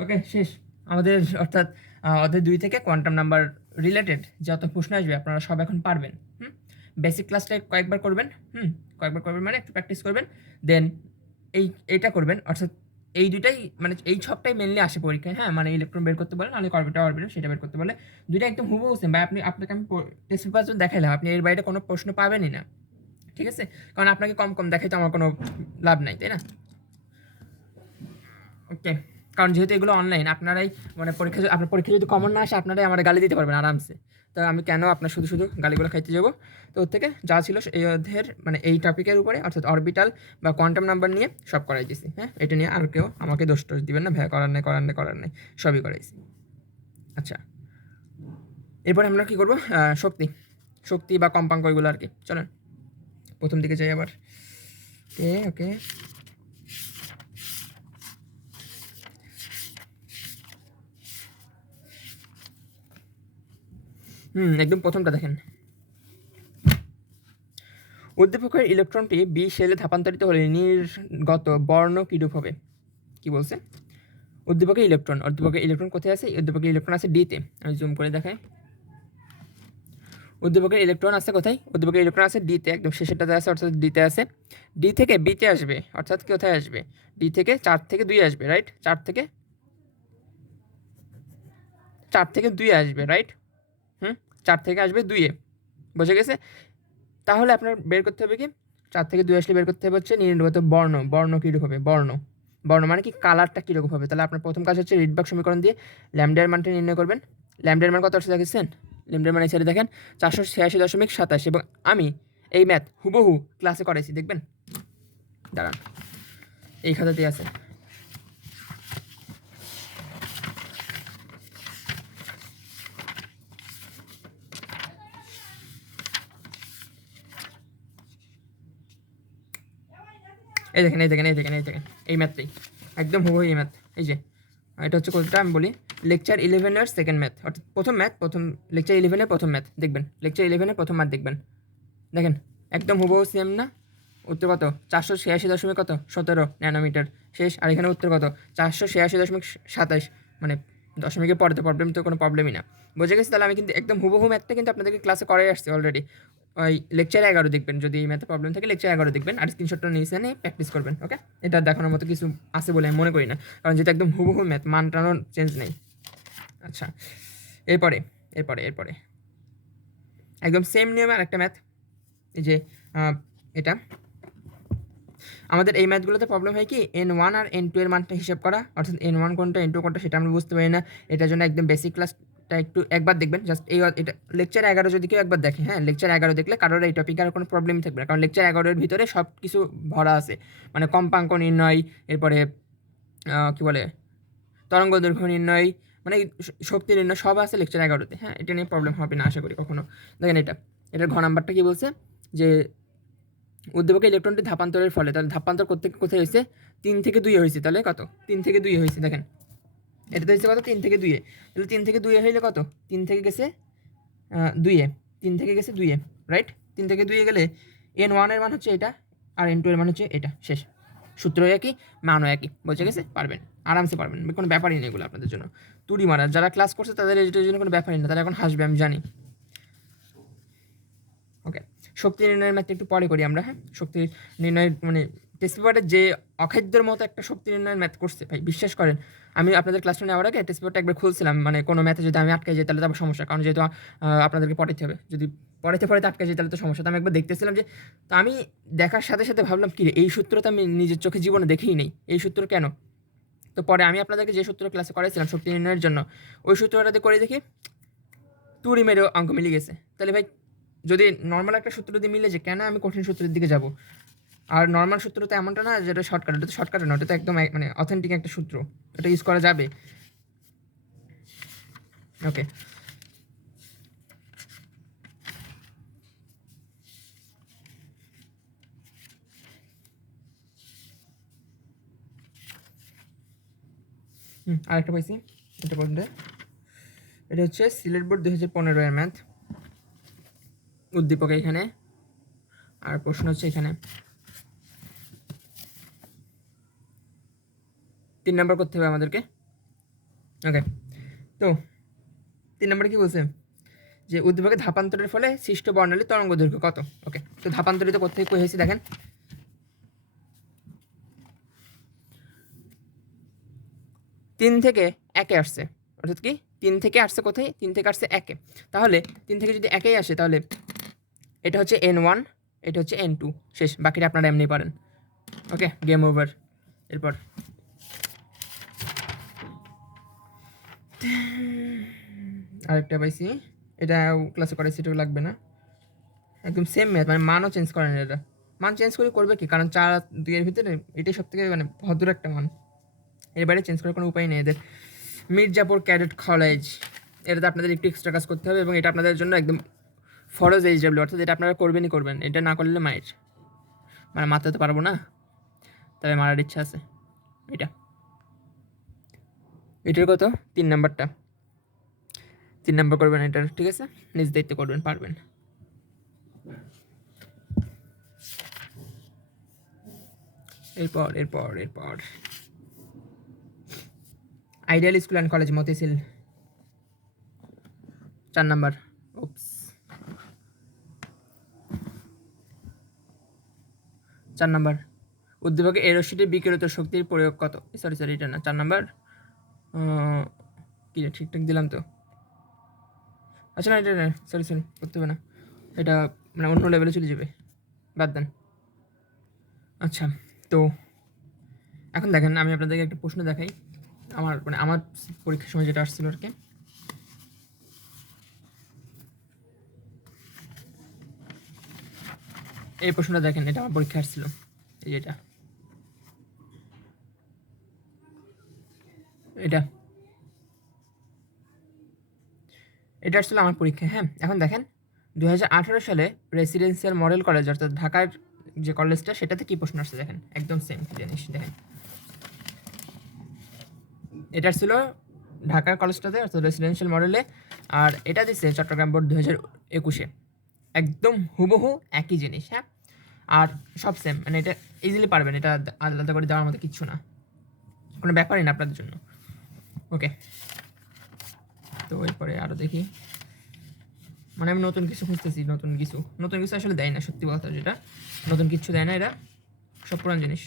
ওকে শেষ আমাদের, অর্থাৎ অধ্যায় 2 থেকে কোয়ান্টাম নাম্বার রিলেটেড যত প্রশ্ন আসবে আপনারা সব এখন পারবেন। বেসিক ক্লাসটা কয়েকবার করবেন, কয়েকবার করবেন মানে একটু প্র্যাকটিস করবেন, দেন এইটা করবেন, অর্থাৎ এই দুইটাই মানে এই ছকটাই মেনলি আসে পরীক্ষায়। হ্যাঁ, মানে ইলেকট্রন বের করতে বলে, নাহলে অরবিটাল সেটা বের করতে বলে। দুইটা একদম হুবহু সেম ভাই। আপনাকে আমি টেস্ট পেপার দেখাইলাম, আপনি এর বাইরে কোনো প্রশ্ন পাবেনই না, ঠিক আছে? কারণ আপনাকে কম দেখাইতে আমার কোনো লাভ নাই, তাই না? ওকে, কারণ যেহেতু এগুলো অনলাইন, আপনারাই মানে আপনার পরীক্ষা যদি কমন না আসে, আপনারাই আমার গালি দিতে পারবেন আরামসে। তো আমি কেন আপনার শুধু গালিগুলো খাইতে যাবো? তো ওর থেকে যা ছিল এই অধ্যায়ের মানে এই টপিকের উপরে, অর্থাৎ অরবিটাল বা কোয়ান্টাম নাম্বার নিয়ে সব করাই দিয়েছি। হ্যাঁ, এটা নিয়ে আর কেউ আমাকে দোষ দিবেন না, ভাইয়া করার নেই, সবই করাইছি। আচ্ছা, এরপরে আমরা কী করবো? শক্তি বা কম্পাঙ্ক এগুলো আর কি। চলেন প্রথম দিকে যাই আবার। ওকে ওকে, একদম প্রথমটা দেখেন, উদ্দীপকের ইলেকট্রনটি বি শেলে ধাপান্তরিত হলে নির্গত বর্ণ কিরূপ হবে? কি বলছে? উদ্দীপকের ইলেকট্রন কোথায় আছে? উদ্দীপকের ইলেকট্রন আছে ডিতে। আমি জুম করে দেখাই। উদ্দীপকের ইলেকট্রন আছে কোথায়? উদ্দীপকের ইলেকট্রন আছে ডিতে, একদম শেষেরটাতে আছে, অর্থাৎ ডিতে আছে। ডি থেকে বিতে আসবে, অর্থাৎ কোথায় আসবে? ডি থেকে 4 থেকে 2 আসবে, রাইট? 4 থেকে 2 আসবে, রাইট? 4 থেকে আসবে 2-এ, বোঝা গেছে? তাহলে আপনার বের করতে হবে কি? 4 থেকে 2 আসলে বের করতে হবে হচ্ছে নির্গত বর্ণ কীরূপ হবে? বর্ণ মানে কি? কালারটা কীরকম হবে? তাহলে আপনার প্রথম কাজ হচ্ছে রিডবার্গ সমীকরণ দিয়ে ল্যামডার মানটা নির্ণয় করবেন। ল্যামডার মান কত আসছে দেখেছেন? ল্যামডার মান এসে দেখেন 486.27, এবং আমি এই ম্যাথ হুবহু ক্লাসে করাইছি, দেখবেন। দাঁড়ান, এই খাতাতেই আছে। এই দেখেন এই দেখেন এই দেখেন এই দেখেন এই ম্যাথটাই একদম হুবহু এই ম্যাথ। এই যে এটা হচ্ছে কোনটা আমি বলি, লেকচার 11-এর সেকেন্ড ম্যাথ, অর্থাৎ প্রথম ম্যাথ, প্রথম লেকচার 11-এর প্রথম ম্যাথ দেখবেন, লেকচার 11-এর প্রথম ম্যাথ দেখবেন, দেখেন একদম হুবহু সেম না? উত্তর কত? 486 কত 17 ন্যানোমিটার। শেষ। আর এখানে উত্তর কত? 486.27, মানে দশমিকের পরে তো প্রবলেম, তো কোনো প্রবলেমই না। বুঝে গেছি? তাহলে আমি কিন্তু একদম হুবহু ম্যাথটা কিন্তু আপনাদেরকে ক্লাসে করাই আসছি অলরেডি। ওই লেকচার 11 দেখবেন, যদি এই ম্যাথে প্রবলেম থাকে লেকচার 11 দেখবেন, আর স্ক্রিনশটটা নিয়ে নিয়ে প্র্যাকটিস করবেন। ওকে, এটা দেখানোর মতো কিছু আছে বলে আমি মনে করি না, কারণ যেটা একদম হুবহু ম্যাথ, মানটানো চেঞ্জ নেই। আচ্ছা, এরপরে এরপরে এরপরে একদম সেম নিয়মে আর একটা ম্যাথ, এই যে এটা আমাদের এই ম্যাথগুলোতে প্রবলেম হয় কি, N1 আর N2 এর মানটা হিসাব করা, অর্থাৎ N1 কোনটা N2 কোনটা সেটা আমরা বুঝতে পারি না। এটার জন্য একদম বেসিক ক্লাসটা একটু একবার দেখবেন, জাস্ট এই এটা লেকচার 11 যদি কেউ একবার দেখে, হ্যাঁ লেকচার 11 দেখলে কারোর এই টপিকে আর কোনো প্রবলেম থাকবে না, কারণ লেকচার 11-এর ভিতরে সব কিছু ভরা আছে, মানে কম্পাঙ্ক নির্ণয়, এরপরে কী বলে তরঙ্গ দৈর্ঘ্য নির্ণয়, মানে শক্তি নির্ণয় সব আছে লেকচার 11-তে। হ্যাঁ, এটা নিয়ে প্রবলেম হবে না আশা করি কখনো। দেখেন এটার ঘ নাম্বারটা কি বলছে, যে উদ্দীপকে ইলেকট্রনটি ধাপান্তরের ফলে, তাহলে ধাপান্তর কোথায় কোথায় হয়েছে? 3 থেকে 2 হয়েছে, তাহলে কত? 3 থেকে 2 হয়েছে। দেখেন এটাতে হয়েছে কত? 3 থেকে 2, তাহলে 3 থেকে 2 হইলে কত? 3 থেকে গেছে 2, 3 থেকে গেছে 2, রাইট? 3 থেকে 2 গেলে N1 এর মান হচ্ছে এটা, আর N2 এর মান হচ্ছে এটা। শেষ। সূত্র একই, মানও একই। বোঝা গেছে? পারবেন, আরামসে পারবেন, কোনো ব্যাপারই নেই এগুলো আপনাদের জন্য। তুড়ি মারা যারা ক্লাস করছে তাদের এটার জন্য কোনো ব্যাপারই না, তারা এখন হাসবে আমি জানি। ওকে, শক্তি নির্ণয়ের ম্যাথটা একটু পরে করি আমরা। হ্যাঁ, শক্তি নির্ণয়ের মানে টেস্ট পেপারে যে অখাদ্যের মতো একটা শক্তি নির্ণয়ের ম্যাথ করছে ভাই, বিশ্বাস করেন। আমি আপনাদের ক্লাসটা নেওয়ার আগে টেস্ট পেপারটা একবার খুলছিলাম, মানে কোনো ম্যাথে যদি আমি আটকে যাই তাহলে তো আবার সমস্যা, কারণ যেহেতু আপনাদেরকে পড়াইতে হবে, যদি পড়াইতে আটকে যাই তাহলে তো সমস্যা। তো আমি একবার দেখতেছিলাম যে, তো আমি দেখার সাথে সাথে ভাবলাম কি রে, এই সূত্র তো আমি নিজের চোখে জীবনে দেখেই নেই, এই সূত্র কেন? তো পরে আমি আপনাদেরকে যে সূত্র ক্লাসে করাইছিলাম শক্তি নির্ণয়ের জন্য, ওই সূত্রটাতে করে দেখি তুড়ি মেরে অঙ্ক মিলে গেছে। তাহলে ভাই যদি নর্মাল একটা সূত্র দিয়ে মিলে, যে কেন আমি কঠিন সূত্রের দিকে যাব? আর নর্মাল সূত্র তো এমনটা না যেটা শর্টকাট, ওটা তো শর্টকাট না, ওটা তো একদম মানে অথেন্টিক একটা সূত্র, এটা ইউজ করা যাবে। ওকে, আরেকটা পাইছি, এটা বলতে, এটা হচ্ছে সিলেট বোর্ড 2015 এর ম্যাথ, উদ্দীপক এখানে, আর প্রশ্ন হচ্ছে এখানে 3 নাম্বার করতে হবে আমাদেরকে। ওকে, তো 3 নাম্বারে কি বলছে, যে উদ্দীপকে ধাপান্তরের ফলে সৃষ্ট বর্ণালীর তরঙ্গ দৈর্ঘ্য কত? ওকে, তো ধাপান্তরিত করতে কই হয়েছে দেখেন, 3 থেকে 1-এ আসছে, অর্থাৎ কি 3 থেকে আসছে কোথায়? 3 থেকে আসছে 1-এ। তাহলে 3 থেকে যদি 1-এই আসে, তাহলে এটা হচ্ছে N1, এটা হচ্ছে N2। শেষ, বাকিটা আপনারা এমনি পারেন। ওকে, গেম ওভার। এরপর আরেকটা পাইছি, এটা ক্লাসে করাইছি, এটাও লাগবে না, একদম সেম ম্যাথ, মানে মানও চেঞ্জ করেন। এটা মান চেঞ্জ করবে কি, কারণ 4-2 এর ভিতরে এটাই সব থেকে মানে ভদ্র একটা মান, এর বাইরে চেঞ্জ করার কোনো উপায় নেই এদের। মির্জাপুর ক্যাডেট কলেজ, এটাতে আপনাদের একটু এক্সট্রা কাজ করতে হবে, এবং এটা আপনাদের জন্য একদম ফরজ এইচডাব্লিউ, অর্থাৎ এটা আপনারা করবেন, এটা না করলে মায়ের মানে মারতে তো পারবো না, তবে মারার ইচ্ছা আছে। এটার কত? 3 নাম্বারটা, 3 নাম্বার করবেন এটার, ঠিক আছে? নিজ দায়িত্ব করবেন, পারবেন। এরপর ideal school and college Motijheel, 4 number. Oops, 4 number, উদ্দীপকে এই রশ্মিটির বিকিরিত শক্তির প্রয়োগ কত? সরি এটা না, 4 নাম্বার। কি রে, ঠিকঠাক দিলাম তো? আচ্ছা না, এটা সরি করতে হবে না, এটা মানে অন্য লেভেলে চলে যাবে, বাদ দেন। আচ্ছা, তো এখন দেখেন আমি আপনাদেরকে একটা প্রশ্ন দেখাই, আমার পরীক্ষার সময় যেটা আসছিল আর কি। এই প্রশ্নটা দেখেন, এটা আমার পরীক্ষা আসছিল, এই যেটা, এটা আসলে আমার পরীক্ষা। হ্যাঁ, এখন দেখেন 2018 সালে রেসিডেন্সিয়াল মডেল কলেজ, অর্থাৎ ঢাকার যে কলেজটা সেটাতে কী প্রশ্ন আসছে দেখেন, একদম সেম জিনিস দেখেন। এটা ছিল ঢাকার কলেজটাতে অর্থাৎ রেসিডেন্সিয়াল মডেলে, আর এটা দিচ্ছে চট্টগ্রাম বোর্ড 2021-এ। একদম হুবহু একই জিনিস, হ্যাঁ, আর সব সেম, মানে এটা ইজিলি পারবেন, এটা আলাদা করে দেওয়ার মতো কিচ্ছু না, কোনো ব্যাপারই না আপনাদের জন্য। ওকে, তো এরপরে আরও দেখি, মানে আমি নতুন কিছু খুঁজতেছি, নতুন কিছু আসলে দেয় না, সত্যি কথা যেটা, নতুন কিছু দেয় না, এরা সব পুরান জিনিস।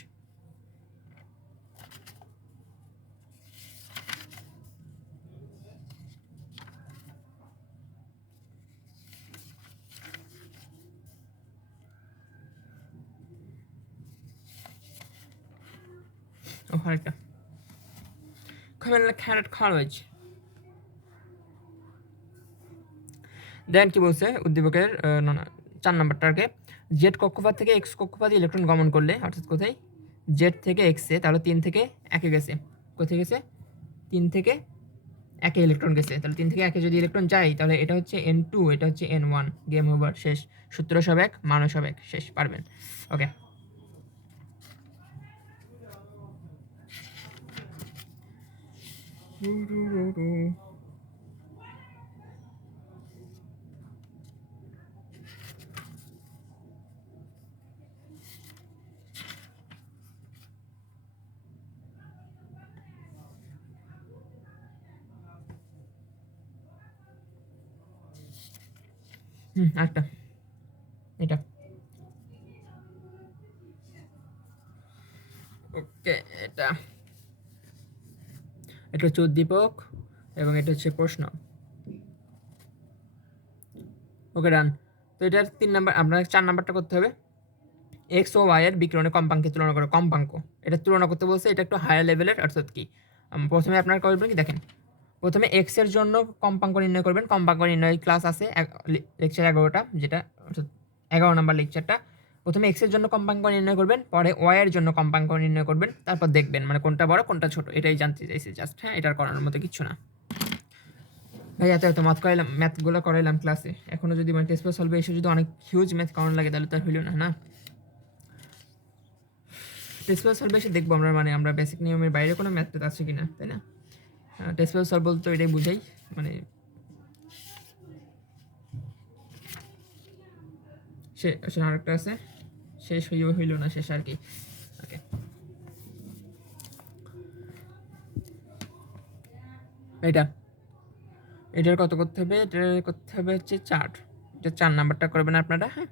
ও আরেকটা কুমিল্লা ক্যাডেট কলেজ। দেন কি বলছে উদ্দীপকের 4 নম্বরটাকে, জেড কক্ষপথ থেকে এক্স কক্ষপথে ইলেকট্রন গমন করলে, অর্থাৎ কোথায়, জেড থেকে এক্সে, তাহলে 3 থেকে 1-এ গেছে, কোথায় গেছে, 3 থেকে 1-এ ইলেকট্রন গেছে, তাহলে 3 থেকে 1-এ যদি ইলেকট্রন যায় তাহলে এটা হচ্ছে N2, এটা হচ্ছে N1, গেম ওভার, শেষ, সূত্র সব এক, মানও সব এক, শেষ, পারবেন। ওকে, আরেকটা, এটা ওকে, এটা হচ্ছে উদ্দীপক এবং এটা হচ্ছে প্রশ্ন। ওকে, ডান। তো এটার 3 নাম্বার, আপনার 4 নাম্বারটা করতে হবে, এক্স ও ওয়াই এর বিকিরণের কম্পাঙ্কের তুলনা করে, কম্পাঙ্ক এটা তুলনা করতে বলছে, এটা একটু হায়ার লেভেলের, অর্থাৎ কি, প্রথমে আপনারা করবেন কি দেখেন, প্রথমে এক্স এর জন্য কম্পাঙ্ক নির্ণয় করবেন, কম্পাঙ্ক নির্ণয় ক্লাস আছে লেকচার 11টা, যেটা অর্থাৎ 11 নম্বর লেকচারটা। প্রথমে এক্স এর জন্য কম্পাঙ্ক নির্ণয় করবেন, পরে ওয়াই এর জন্য কম্পাঙ্ক নির্ণয় করবেন, তারপর দেখবেন মানে কোনটা বড় কোনটা ছোট, এটাই জানতে চাইছি জাস্ট, হ্যাঁ, এটার করানোর মতো কিছু না ভাই। এত ম্যাথগুলো করাইলাম ক্লাসে, এখনো যদি মানে টেস্ট পেপার সলভে এসে যদি অনেক হিউজ ম্যাথ করানো লাগে তাহলে তার হইল না, না। টেস্ট পেপার সলভে এসে দেখবো আমরা, মানে আমরা বেসিক নিয়মের বাইরে কোনো ম্যাথ আছে কিনা, তাই না। টেস্ট পেপার সলভ বলতে এটাই বুঝাই, মানে সে আরেকটা আছে, শেষ হইল না, শেষ আর কি। ওকে, এটার কত করতে হবে, এটার করতে হবে হচ্ছে 4, এটা 4 নাম্বারটা করবেন আপনারা, হ্যাঁ,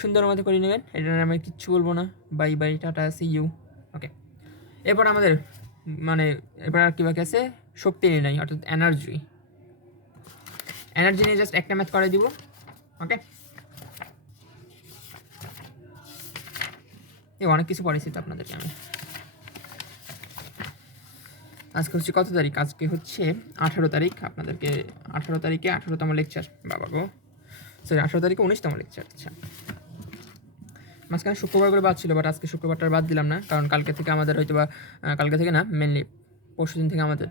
সুন্দর মতো করে নেবেন, এটা আমি কিচ্ছু বলবো না, bye bye, tata, see you. Okay, এরপর আমাদের মানে এবার আর কি বাকি আছে, শক্তি নির্ণয় অর্থাৎ এনার্জি নিয়ে জাস্ট একটা ম্যাথ করে দিব। ওকে, অনেক কিছু পড়েছি তো আপনাদেরকে আমি। আজকে হচ্ছে কত তারিখ, আজকে হচ্ছে 18 তারিখ, আপনাদেরকে 18 তারিখে 18তম লেকচার, বাবা গো, সরি 18 তারিখে 19তম লেকচার। আচ্ছা, মাঝখানে শুক্রবার করে বাদ ছিল, বাট আজকে শুক্রবারটা বাদ দিলাম না, কারণ কালকে থেকে আমাদের হয়তো বা, কালকে থেকে না, মেনলি পরশু দিন থেকে আমাদের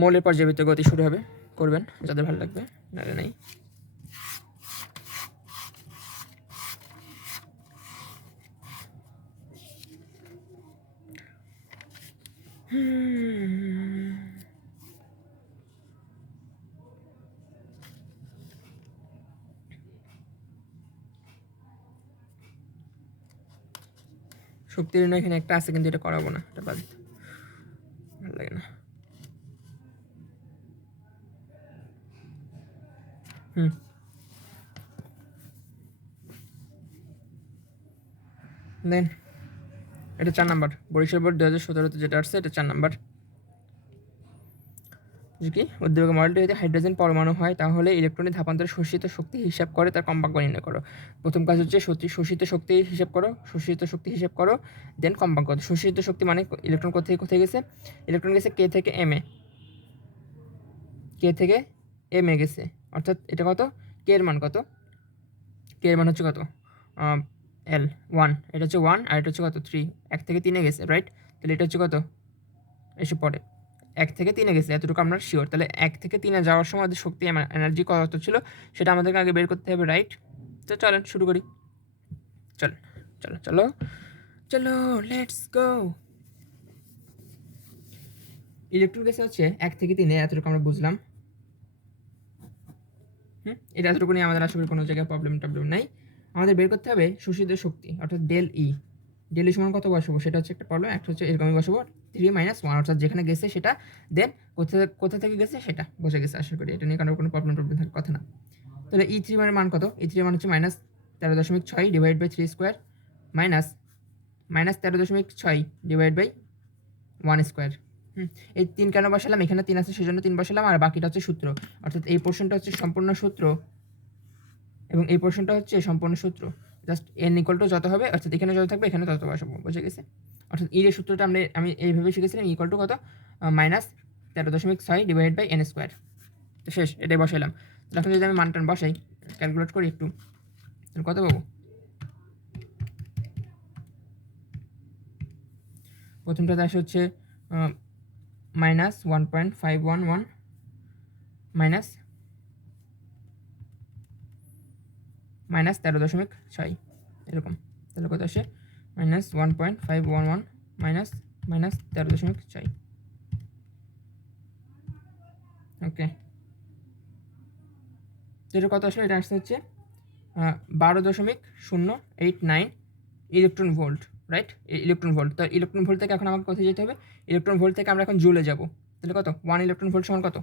মৌলের পর্যাবৃত্ত গতি শুরু হবে, করবেন যাদের ভালো লাগবে, নাহলে নেই। শক্তি নির্ণয় এখানে একটা আছে, কিন্তু এটা করাবো না, এটা বাদ, ভালো লাগে না। দেন এটা 4 নাম্বার, বরিশাল বোর্ড 2017-তে যেটা আসছে, এটা 4 নাম্বার। কি, উদ্দীপকের মডেলটি যদি হাইড্রোজেন পরমাণু হয় তাহলে ইলেকট্রনের ধাপান্তরে শোষিত শক্তি হিসাব করে তার কম্পাঙ্ক নির্ণয় করো। প্রথম কাজ হচ্ছে শোষিত শক্তি হিসাব করো, দেন কম্পাঙ্ক। শোষিত শক্তি মানে ইলেকট্রন কোথায় গেছে, ইলেকট্রন গেছে কে থেকে এম এ গেছে, অর্থাৎ এটা কত, কে এর মান কত, কে এর মান হচ্ছে কত, L 1, এটা হচ্ছে 1, আর এটা হচ্ছে কত 3, 1 থেকে 3-এ গেছে, রাইট। তাহলে এটা হচ্ছে কত, এসে পড়ে 1 থেকে 3-এ গেছে, এতটুকু আমরা শিওর। তাহলে 1 থেকে 3-এ যাওয়ার সময় আমাদের শক্তি এনার্জি কত ছিল সেটা আমাদেরকে আগে বের করতে হবে, রাইট। তো চলেন শুরু করি, চলেন। চলো চলো চলো, লেটস গো। ইলেকট্রন গ্যাসে হচ্ছে 1 থেকে 3, এতটুকু আমরা বুঝলাম। এটা এতটুকু নিয়ে আমাদের আশা করি কোনো জায়গায় প্রবলেম নাই। আমাদের বের করতে হবে শোষিত শক্তি, অর্থাৎ ডেল ই। ডেল ই সমান কত বসাবো সেটা হচ্ছে একটা প্রবলেম। একটা হচ্ছে এরকমই বসাবো 3 - 1, অর্থাৎ যেখানে গেছে সেটা, দেন কোথা থেকে গেছে সেটা বসে গেছে। আশা করি এটা নিয়ে কারোর কোনো প্রবলেম থাকার কথা না। তাহলে ই থ্রি মান কত? ই থ্রি মান হচ্ছে -13.6 divide by 3 square minus -13.6 divide by 1 square. এই 3 কেন বসালাম? এখানে 3 আছে সেজন্য 3 বসালাম, আর বাকিটা হচ্ছে সূত্র, অর্থাৎ এই পোর্শনটা হচ্ছে সম্পূর্ণ সূত্র এবং এই পোর্শনটা হচ্ছে সম্পূর্ণ সূত্র। জাস্ট n = যত হবে, অর্থাৎ এখানে যত থাকবে এখানে তত বসাবো, বুঝে গেছে? অর্থাৎ এর সূত্রটা আমি এইভাবে শিখেছিলাম, = কত? -13.6 ডিভাইড বাই n স্কোয়ার। তো শেষ, এটাই বসাইলাম। এখন যদি আমি মানটান বসাই, ক্যালকুলেট করি একটু, তাহলে কত পাবো? প্রথমটাতে আসে হচ্ছে -1.511 মাইনাস -13.6 এরকম। তাহলে কত আসে? -1.511 মাইনাস -13.6। ওকে, তো এটা কত আসলে? এটা আসছে হচ্ছে 12.089 electron volt, right? Electron volt. তো ইলেকট্রন ভোল্ট থেকে এখন আমাকে কোথায় যেতে হবে? ইলেকট্রন ভোল্ট থেকে আমরা এখন জুলে যাব। তাহলে কত? 1 ইলেকট্রন ভোল্ট সমান কত?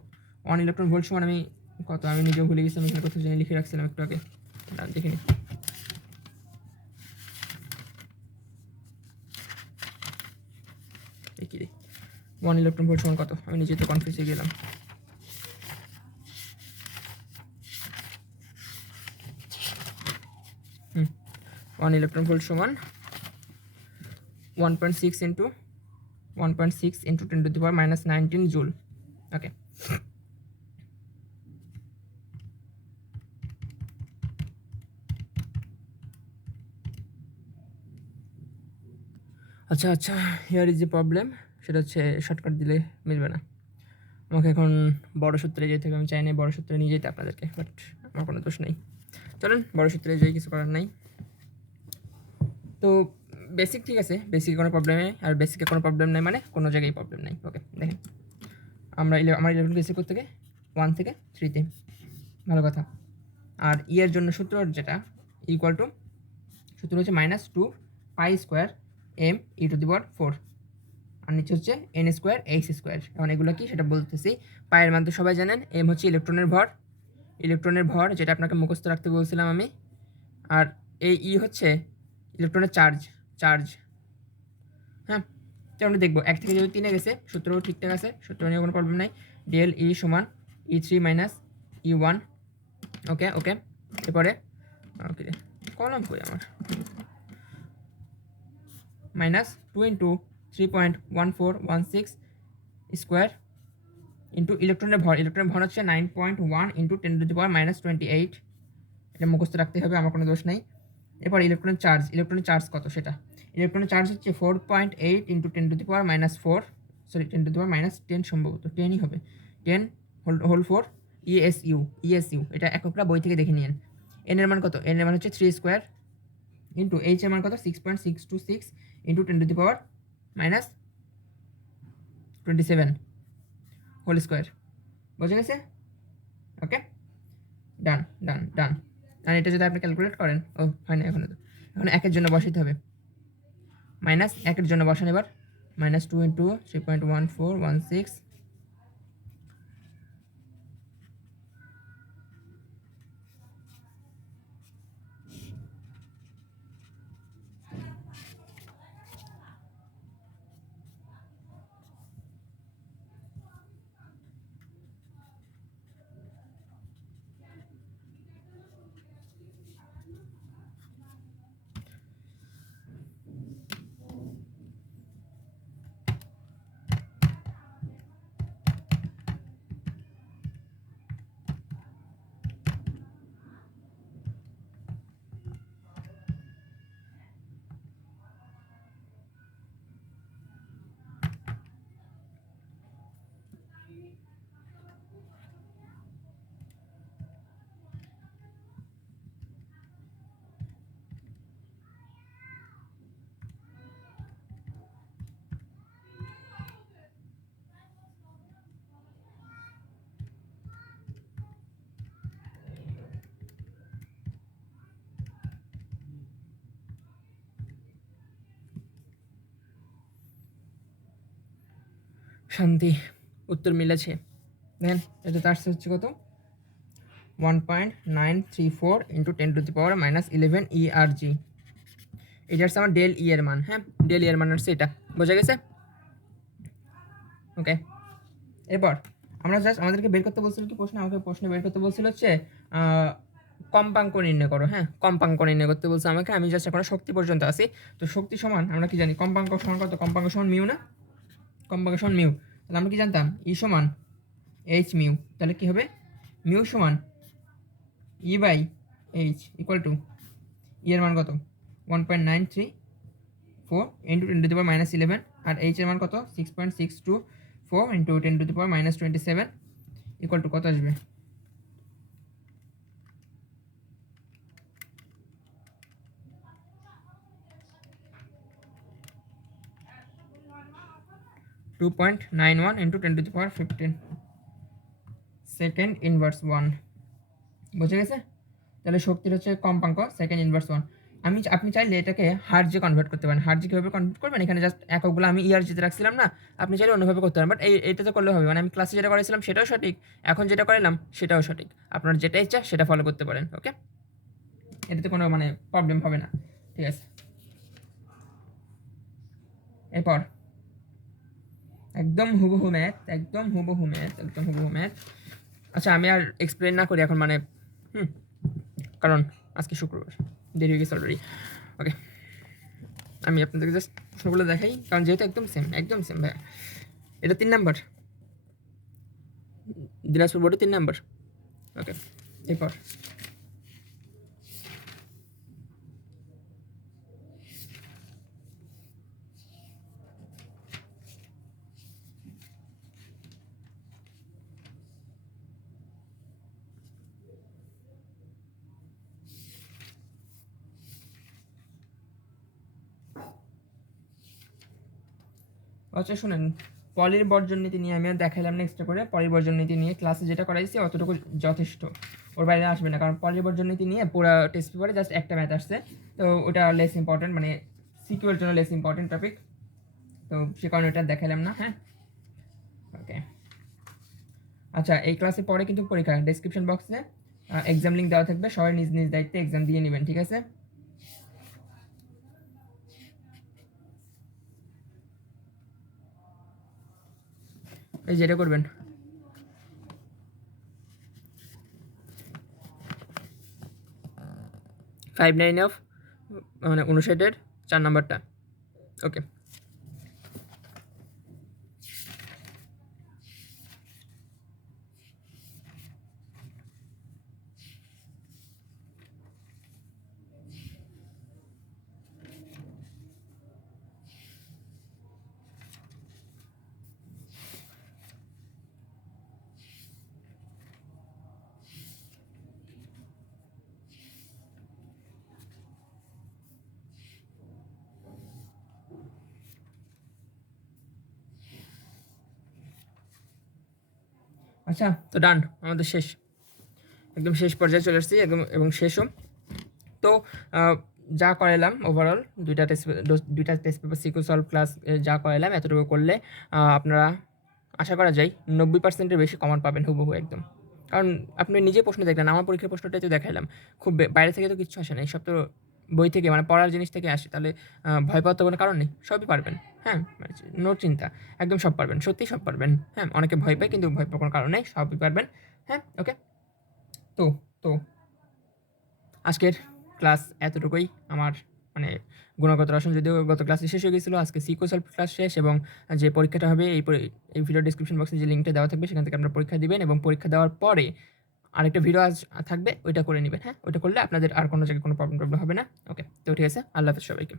1 ইলেকট্রন ভোল্ট সমান আমি কত, আমি নিজেও ভুলে গেছি, আমি এখানে কোথাও জানি লিখে রাখছিলাম একটু আগে, দেখিনি। কি রে, 1 ইলেকট্রন ভোল্ট সমান কত? আমি নিজে তো কনফিউজ হয়ে গেলাম। 1 ইলেকট্রন ভোল্ট সমান 1.6 ইন্টু 1.6 ইন্টু 10⁻⁻19 জুল। ওকে, আচ্ছা, হিয়ার ইজ এ প্রবলেম। সেটা হচ্ছে শর্টকাট দিলে মিলবে না, আমাকে এখন বড় সূত্রে যেতে হবে। আমি চাই না বড় সূত্রে নিয়ে যেতে আপনাদেরকে, বাট আমার কোনো দোষ নেই। চলেন বড় সূত্রে যাই, কিছু করার নাই। তো বেসিক ঠিক আছে, বেসিকে কোনো প্রবলেম নেই, আর বেসিকে কোনো প্রবলেম নেই মানে কোনো জায়গায় প্রবলেম নেই। ওকে, দেখেন আমার 11 গেছে থেকে 1 থেকে 3-তে, ভালো কথা। আর এর জন্য সূত্র যেটা = সূত্র হচ্ছে -2 পাই স্কোয়ার m e⁴, আর নিচে হচ্ছে n² h²। এখন এগুলো কি সেটা বলতেছি। পায়ের মান তো সবাই জানেন, m হচ্ছে ইলেকট্রনের ভর, যেটা আপনাকে মুখস্থ রাখতে বলছিলাম আমি। আর এই ই হচ্ছে ইলেকট্রনের চার্জ। হ্যাঁ, তো আমরা দেখবো 1 থেকে যদি 3-এ গেছে, সূত্রও ঠিকঠাক আছে, সূত্র নিয়ে কোনো প্রবলেম নাই। ডেল ই সমান E3 - E1। ওকে, এরপরে ওকে, কলম কই আমার, -2 ইন্টু 3.1416 স্কোয়ার ইন্টু ইলেকট্রনের ভর হচ্ছে 9.1 ইন্টু 10⁻⁻28। এটা মুখস্থ রাখতে হবে, আমার কোনো দোষ নেই। এরপর ইলেকট্রনের চার্জ কত সেটা। ইলেকট্রনের চার্জ হচ্ছে 4.8 ইন্টু 10⁻⁻4, সরি 10⁻⁻10, সম্ভবত 10ই হবে, 10^4 ESU। এটা এককটা বই থেকে দেখে নিন। এন এর মান কত? এন এর মান হচ্ছে 3 স্কোয়ার ইন্টু এইচ এর মান কত? 6.626 ইন্টু 10⁻27 হোল স্কোয়ার। বোঝা গেছে? ওকে, ডান। আর এটা যদি আপনি ক্যালকুলেট করেন, হয় না এখন 1-এর জন্য বসাইতে হবে। -1-এর জন্য বসান এবার, -2 ইন্টু 3.1416 শান্তি, উত্তর মিলেছে। দেন এটা তার হচ্ছে কত 1.934 ইন্টু 10⁻⁻11 ERG। এটা হচ্ছে আমার ডেল ই এর মান। হ্যাঁ, ডেল ই এর মান হচ্ছে এটা, বোঝা গেছে? ওকে, এরপর আমরা জাস্ট আমাদেরকে বের করতে বলছিল কি আমাকে প্রশ্ন বের করতে বলছিল হচ্ছে কম্পাঙ্ক নির্ণয় করো। হ্যাঁ, কম্পাঙ্ক নির্ণয় করতে বলছে আমাকে। আমি জাস্ট এখন শক্তি পর্যন্ত আসি। তো শক্তি সমান আমরা কি জানি, কম্পাঙ্ক সমান কত? কম্পাঙ্ক সমান মিউ না? কম্পাঙ্ক সমান মিউ। তাহলে আমরা কি জানতাম? ই সমান এইচ মিউ। তাহলে কি হবে? মিউ সমান E by H equal to ই এর মান কত 1.934 ইন্টু 10⁻11 আর এইচ এর মান কত 6.624 ইন্টু 10⁻27 ইকুয়াল টু কত আসবে? 2.91 ইন্টু 10⁻15 সেকেন্ড ইনভার্স 1। বুঝে গেছে? তাহলে শক্তির হচ্ছে কম্পাঙ্ক সেকেন্ড ইনভার্স 1। আপনি চাইলে এটাকে হার্জে কনভার্ট করতে পারেন। হার্জে কীভাবে কনভার্ট করবেন? এখানে জাস্ট এককগুলো আমি ইআরজিতে রাখছিলাম না, আপনি চাইলে অন্যভাবে করতে পারেন। বাট এইটাতে করলে হবে, মানে আমি ক্লাসে যেটা করেছিলাম সেটাও সঠিক, এখন যেটা করালাম সেটাও সঠিক। আপনার যেটা ইচ্ছা সেটা ফলো করতে পারেন। ওকে, এটাতে কোনো মানে প্রবলেম হবে না। ঠিক আছে, এরপর একদম হুবহু ম্যাথ, একদম হুবহু ম্যাথ, একদম হুবহু ম্যাথ। আচ্ছা, আমি আর এক্সপ্লেন না করি এখন, মানে কারণ আজকে শুক্রবার, দেরি হয়ে গেছে অলরেডি। ওকে, আমি আপনাদেরকে জাস্ট প্রশ্নগুলো দেখাই, কারণ যেহেতু একদম সেম, একদম সেম ভাই। এটা 3 নাম্বার, দিনাজপুর বোর্ডে 3 নাম্বার। ওকে, এরপর আচ্ছা শুনেন, পলির বর্জন নীতি নিয়ে আমি আর দেখাইলাম না এক্সট্রা করে। পলির বর্জন নীতি নিয়ে ক্লাসে যেটা করাইছি অতটুকু যথেষ্ট, ওর বাইরে আসবে না। কারণ পলির বর্জন নীতি নিয়ে পুরো টেস্ট পেপারে জাস্ট একটা ম্যাথ আসছে, তো ওটা লেস ইম্পর্টেন্ট, মানে সিকিউর জন্য লেস ইম্পর্টেন্ট টপিক, তো সে কারণে এটা দেখাইলাম না। হ্যাঁ, ওকে। আচ্ছা, এই ক্লাসে পরে কিন্তু পরীক্ষা, ডেসক্রিপশন বক্সে এক্সাম লিঙ্ক দেওয়া থাকবে, সবাই নিজ নিজ দায়িত্বে এক্সাম দিয়ে নেবেন। ঠিক আছে? এই যেটা করবেন, ফাইভ 9 অফ মানে 59-এর 4 নাম্বারটা। ওকে, আচ্ছা তো ডান, আমাদের শেষ, একদম শেষ পর্যায়ে চলে আসছি একদম, এবং শেষও। তো যা করালাম ওভারঅল দুইটা test paper CQ solve class যা করালাম এতটুকু করলে আপনারা আশা করা যায় 90%-এর বেশি কমন পাবেন হুবহু একদম। কারণ আপনি নিজে প্রশ্ন দেখলেন, আমার পরীক্ষার প্রশ্নটাই তো দেখাইলাম, খুব বাইরে থেকে তো কিচ্ছু আসে না, সব তো বই থেকে, মানে পড়ার জিনিস থেকে আসে। তাহলে ভয় পাওয়ার তো কোনো কারণ নেই, সবই পারবেন। হ্যাঁ, নো চিন্তা, একদম সব পারবেন, সত্যি সব পারবেন। হ্যাঁ, অনেকে ভয় পায়, কিন্তু ভয় পাওয়ার কোনো কারণ নেই, সবই পারবেন। হ্যাঁ, ওকে। তো তো আজকের ক্লাস এতটুকুই। আমার মানে গুণগত রসায়ন যদিও গত ক্লাসে শেষ হয়ে গেছিলো, আজকে সিকিউ সলভ ক্লাস শেষ, এবং যে পরীক্ষাটা হবে এই ভিডিও ডিসক্রিপশন বক্সে যে লিঙ্কটা দেওয়া থাকবে সেখান থেকে আপনারা পরীক্ষা দিবেন, এবং পরীক্ষা দেওয়ার পরে আরেকটা ভিডিও থাকবে, ওইটা করে নেবেন। হ্যাঁ, ওইটা করলে আপনাদের আর কোনো জায়গায় কোনো প্রবলেম হবে না। ওকে, তো ঠিক আছে, আল্লাহ হাফেজ সবাইকে।